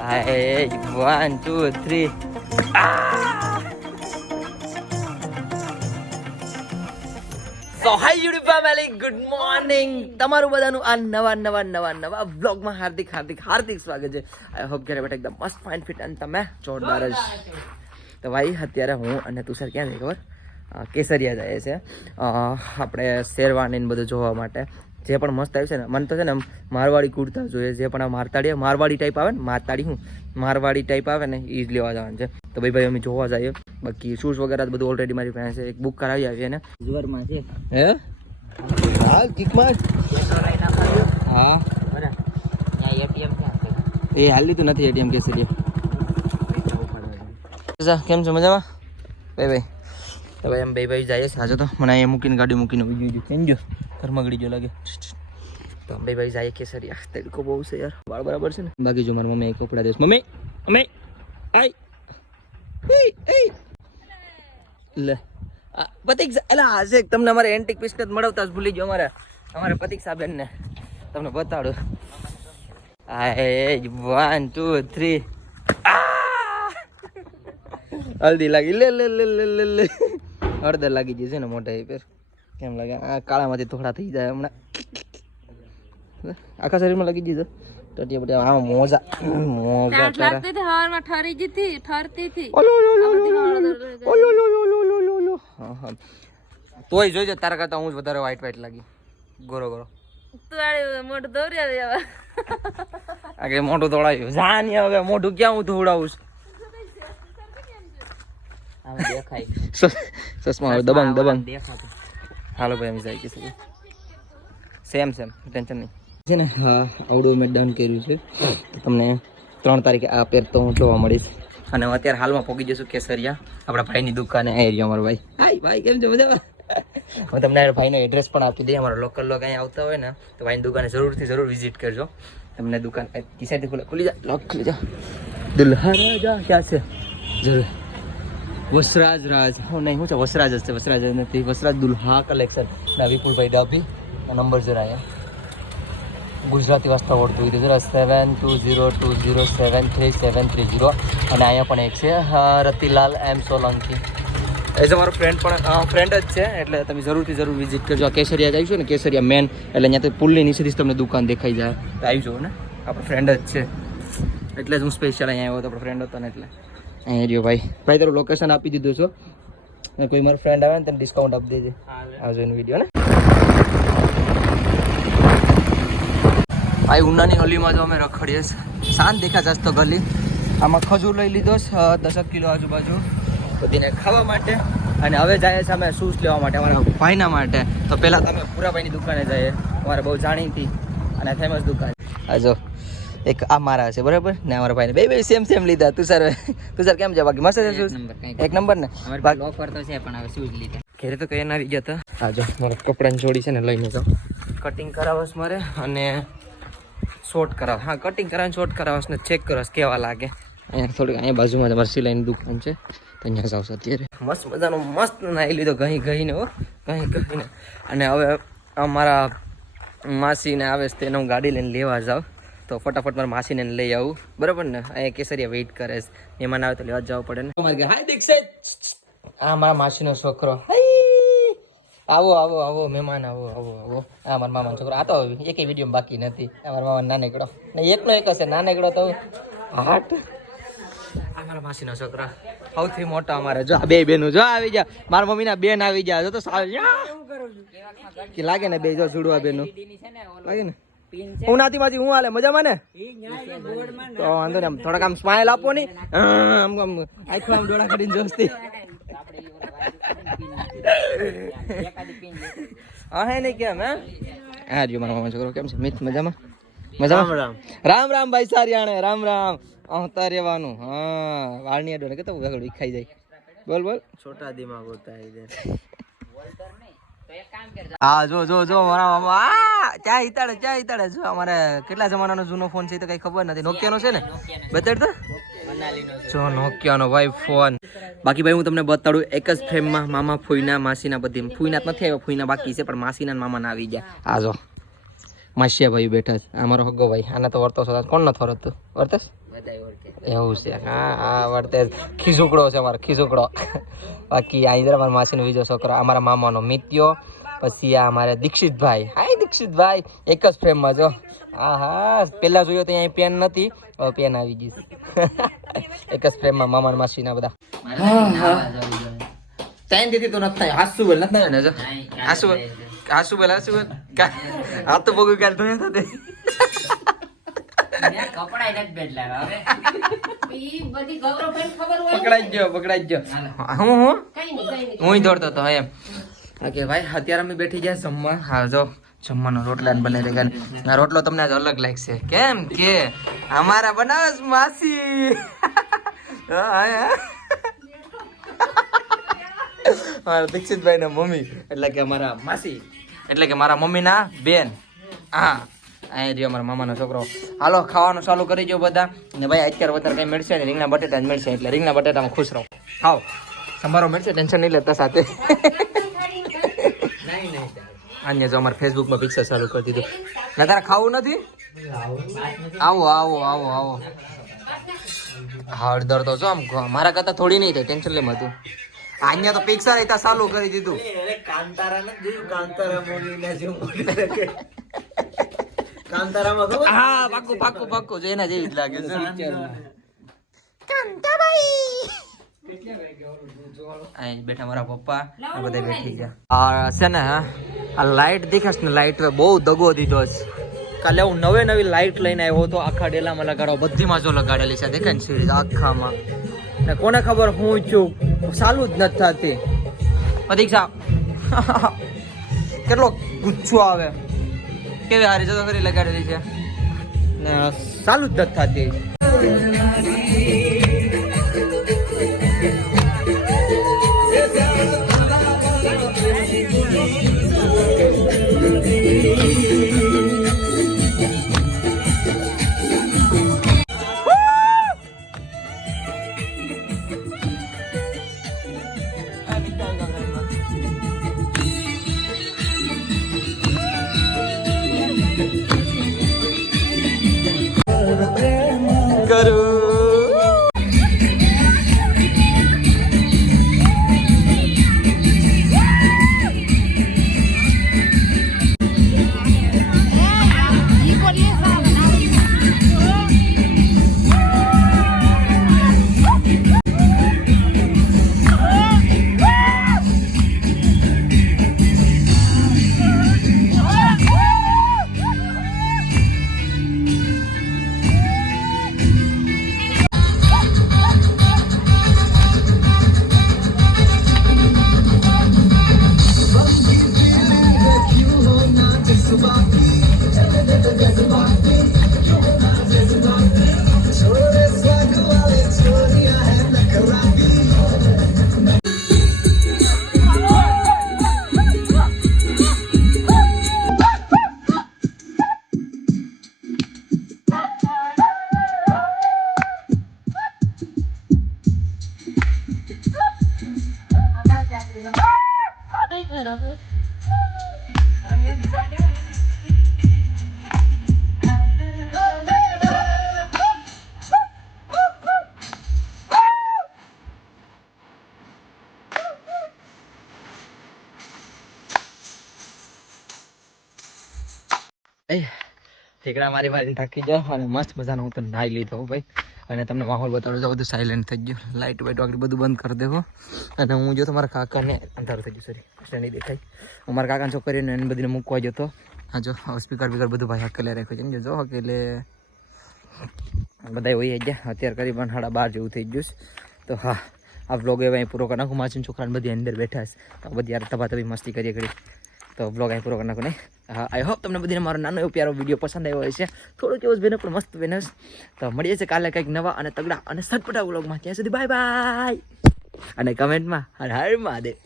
1 2 3 સો હાય YouTube family, good morning. તમારું બધાનું આ નવા વ્લોગમાં હાર્દિક સ્વાગત છે. આઈ હોપ ઘરે બેઠા એકદમ મસ્ત ફાઇન ફિટ અને તમે જોરદાર જ. તો ભાઈ અત્યારે હું અને તુષાર ક્યાં જઈએ ખબર? કેસરિયા જાય છે આપણે શેરવાની બધું જોવા માટે. જે પણ મસ્ત આવ્યું છે ને, મને તો છે ને મારવાડી કુર્તા જોઈએ. જે પણ આ મારવાડી ટાઈપ આવે ને, મારવાડી ટાઈપ આવે ને એ જ લેવા જવાનું છે. તો ભાઈ અમે જોવા જઈએ. બાકી શૂઝ વગેરે બધું ઓલરેડી મારી પાસે છે. એક બુક કરાવી આવીએ ને જોરમાં છે. હે હાલ કિકમાં હા એટીએમ એ હાલી તો નથી એટીએમ કેસરિયા. કેમ છો? મજામાં ભાઈ? તો ભાઈ એમ ભાઈ જઈએ સાજો. તો મને અહીંયા મૂકીને ગાડી મૂકીને ઉઈ ગયું કેમ ગયો ઘરમાં ગળી ગયો લાગે. તો ભાઈ જઈએ કેસરિયા. તડકો બહુ છે યાર, વાળ બરાબર છે ને? બાકી જો મારી મમ્મી કપડા દેશ. મમ્મી આઈ લે પતિક એલા આજે તમને અમારે એન્ટિક પીસ મળવતા જ ભૂલી ગયો. અમારે પતિક્ષા બેન ને તમને બતાડું. 1 2 3 હલ્દી લાગી લે હળદર લાગી જશે ને મોઢા પર. કેમ લાગે? આ કાળામાંથી થોડા થઈ જાય હમણાં. આખા શરીરમાં લાગી દીધો ટટિયા બટિયા. આ મોજા લાગતી હતી હવારમાં ઠરી જતી ઠરતી હતી. તોય જોઈજો તારા કરતા હું જ વધારે વ્હાઈટ લાગી. ગોરો તું મોઢું દોર્યા દેવા આગળ મોઢું દોડાવ્યું. જાની હવે મોઢું ક્યાં હું ધોવડાવું? ચશ્મા હવે દબંગ દેખાતું. હાલો ભાઈ અમે જાય કે સેમ ટેન્શન નહીં છે ને. હા આવડું મેં ડન કર્યું છે. તમને 3 તારીખે આ પહેરતો હું જોવા મળીશ. અને અત્યારે હાલમાં પહોંચી જશું કેસરિયા, આપણા ભાઈની દુકાને. આવી રહ્યો અમારો ભાઈ. હાય ભાઈ, કેમ છો? મજામાં? હું તમને ભાઈનો એડ્રેસ પણ આપી દઈએ. અમારા લોકલ લોકો અહીંયા આવતા હોય ને તો ભાઈની દુકાને જરૂર વિઝિટ કરજો. તમને દુકાન કી સાઈડ ખુલી જા લોક ખુલી જા. દુલ્હા રાજા ક્યાં છે? જરૂર વસરાજ નહીં હું છે? વસરાજ જ છે. વસરાજ નથી, વસરાજ દુલ્હા કલેક્શન ના વિપુલભાઈ ડાભી. નંબર જરા અહીંયા ગુજરાતી વાસ્તા ઓળતું હોય તો જરા 7202073730. અને અહીંયા પણ એક છે રતિલાલ એમ સોલંકી. એઝ અમારો ફ્રેન્ડ જ છે. એટલે તમે જરૂર વિઝિટ કરજો. આ કેસરિયા જઈશું ને, કેસરિયા મેન એટલે અહીંયાથી પુલની નીચેથી તમને દુકાન દેખાઈ જાય તો આવી જાઓ ને. આપણો ફ્રેન્ડ જ છે એટલે જ હું સ્પેશિયલ અહીંયા આવ્યો હતો. આપણો ફ્રેન્ડ હતો ને એટલે અહીંયા રહ્યો ભાઈ. તારું લોકેશન આપી દીધું છો. કોઈ મારો ફ્રેન્ડ આવે ને તેને ડિસ્કાઉન્ટ આપી દેજે. આવજો એનો વિડીયો ને. ભાઈ ઉનાની ગલીમાં જો અમે રખડીએ. શાંત દેખા જશ તો ગલી. આમાં ખજૂર લઈ લીધો 10 કિલો આજુબાજુ બધીને ખાવા માટે. અને હવે જાય છે અમે શૂઝ લેવા માટે અમારા ભાઈના માટે. તો પહેલાં તમે પૂરાભાઈની દુકાને જઈએ. અમારે બહુ જાણીતી અને ફેમસ દુકાન. આ જો એક આ મારા છે બરાબર ને, અમારા ભાઈને બે સેમ લીધા. તુષાર કેમ છે? બાકી મસ્ત છે શૂઝ. એક નંબર ને. ઓફર તો છે પણ હવે શૂઝ લીધા. ઘરે તો કઈ ના આવી ગયા હતા. હા જો મારા કપડાની જોડી છે ને લઈને જાઓ. કટિંગ કરાવસ મારે અને શોર્ટ કરાવ. હા કટિંગ કરાવીને શોર્ટ કરાવસ ને ચેક કરસ કેવા લાગે. અહીંયા થોડીક અહીંયા બાજુમાં તમારી સિલાઈની દુકાન છે તો અહીંયા જાવશે અત્યારે. મસ્ત મજાનો મસ્ત નાહી લીધો ગઈને અને હવે અમારા માસીને આવે છે તેને હું ગાડી લઈને લેવા જાઉં. તો ફટાફટ મારા માસીને લઈ આવું બરાબર ને. અહીંયા કેસરિયા વેઇટ કરે છે. મહેમાન આવે તો લેવા જવું પડે ને. હાય દીક્ષિત, આ મારા માસીનો છોકરો. આવો મહેમાન આવો. આ મારા મામાનો છોકરો. આ તો એક વિડીયો બાકી નથી. મારા મામા નાનેકડો ને એકનો એક હશે નાનેકડો તો હાટ. આ મારા માસીનો છોકરો સૌથી મોટા અમારે. જો બે બેનો જો આવી જા. મારા મમ્મીના બેન આવી જાય. જો તો કે લાગે ને બે જો જોડવા બેનો લાગે ને. હું નાતી માથી હું હાલે મજામાં ને? તો વાંધો ને. થોડાક આમ સ્માઈલ આપો ને. આમ આખું આમ ડોળા કરીને જોસ્તી. હા હે નહીં કેમ? હા જો મારા મામા છોકરો કેમ છે? મિત મજામાં? રામ ભાઈ સારિયાણે રામ આવતા રહેવાનું. હા વાળની અડો ને કે તો વગડ ખાઈ જાય. બોલ છોટા દિમાગ હોતા હે ઇધર. હા જો મારા મામા ચા હિતાડે જો. અમારે કેટલા જમાનાનો જૂનો ફોન છે તો કઈ ખબર નથી. નોકિયાનો છે ને? બતાડ તો જો નોકિયાનો ભાઈ ફોન. બાકી ભાઈ હું તમને બતાડું એક જ ફ્રેમમાં મામા ફૂઈના માસીના બધી. ફૂઈના નથી આવ્યા, ફૂઈના બાકી છે પણ માસીના મામાના આવી ગયા. આ જો માસિયા ભાઈ બેઠા છે. આ મારો હગ્ગો ભાઈ. આને તો વર્તો છો. કોણ નથી વર્તતો? વર્તસ બધાય ઓળખે. એવું છે હા આ વર્તે ખીસુકડો છે અમારો ખીસુકડો. બાકી અહીં જરા મારા માસીનો બીજો છોકરો અમારા મામાનો મિત્યો. પછી આ અમારે દીક્ષિતભાઈ. હાય દીક્ષિતભાઈ એક જ ફ્રેમમાં જો. હા હા પેલા જોયો તો અહીં પેન નથી હવે પેન આવી ગઈ છે. એક જ ફ્રેમમાં મામા માસીના બધા. ટાઈમ દીધી તો નથી થાય હાસુ બોલ નથી થાય ને જો હાસુ બોલ હાસુ બોલ હાથ તો બગુ કાલ ધોયા થતે. કપડાય નથી બદલાવા હવે. ઈ બધી ગૌરવ ભાઈ ખબર હોય પકડાઈ ગયો હું હું દોડતો હતો એમ. ઓકે ભાઈ અત્યારે અમે બેઠી ગયા જમવા. હા જો જમવાનો રોટલા ને બને રહ્યા. રોટલો તમને આજ અલગ લાગશે કેમ કે અમારા બનાવે છે માસી. અમારા દીક્ષિતભાઈ ના મમ્મી એટલે કે અમારા માસી એટલે કે મારા મમ્મી ના બેન. હા અહીં રહ્યો અમારા મામાનો છોકરો. હાલો ખાવાનું ચાલુ કરી દો બધા. ને ભાઈ અત્યારે વધારે કઈ મળશે ને રીંગણા બટેટા જ મળશે એટલે રીંગણા બટેટામાં ખુશ રહો. ખાઓ સંભારો મળશે ટેન્શન નહીં લેતા સાથે. અન્ય જો અમારે ફેસબુકમાં પિક્ચર ચાલુ કરી દીધું. ના તારે ખાવું નથી? આવો આવો આવો આવો. હળદર તો જો આમ મારા કરતા થોડી નહીં થાય ટેન્શન લે હતું. અહીંયા તો પિક્ચર એ ચાલુ કરી દીધું. હા પાક્કું પાક્કું પાક્કું જો એના જેવી જ લાગે છે. અહીં બેઠા મારા પપ્પા આ બધા બેઠી ગયા. છે ને આ લાઈટ દેખાશ ને લાઈટ બહુ દગો દીધો છે. કાલે હું નવી લાઈટ લઈને આવ્યો તો આખા ડેલામાં લગાડો બધીમાં જો લગાડેલી છે દેખાય ને સિરીઝ આખામાં. ને કોને ખબર હું છું ચાલુ જ નથી થતી. પ્રતીક્ષા કેટલો ગુસ્સો આવે કેવી હારી જતો કરી લગાડેલી છે ને ચાલુ જ નથી થતી. ઠીકડા મારી મારી થાકી જાઓ અને મસ્ત મજાનો હું તો નાહી લીધો ભાઈ. અને તમને માહોલ બતાડો તો બધું સાયલેન્ટ થઈ ગયું. લાઇટ વાઇટ આગળ બધું બંધ કરી દેવો. અને હું જો તમારા કાકાને અંધારું થઈ ગયું સોરી નહીં દેખાય. અમારા કાકાને છોકરીને એને બધીને મૂકવા જતો. હા જો સ્પીકર બીકર બધું ભાઈ હકેલે રાખ્યું છે જો હકેલે બધા હોય ગયા. અત્યારે કરીબન 12:30 જેવું થઈ ગયું. તો હા આ વ્લોગ એવા પૂરો કરી નાખું. માસીન છોકરાને બધી અંદર બેઠા છે તો બધી યાર તબાતબી મસ્તી કરીએ ઘડી. તો વ્લોગ અહીં પૂરો કરી નાખું નહીં. હા આઈ હોપ તમને બધીને મારો નાનો એવો પ્યારો વિડીયો પસંદ આવ્યો હોય છે. થોડુંક એવું જ બને પણ મસ્ત બને. તો મળીએ છીએ કાલે કંઈક નવા અને તગડા અને સટપટા વ્લોગમાં. ત્યાં સુધી બાય બાય અને કમેન્ટમાં હર હર મહાદેવ.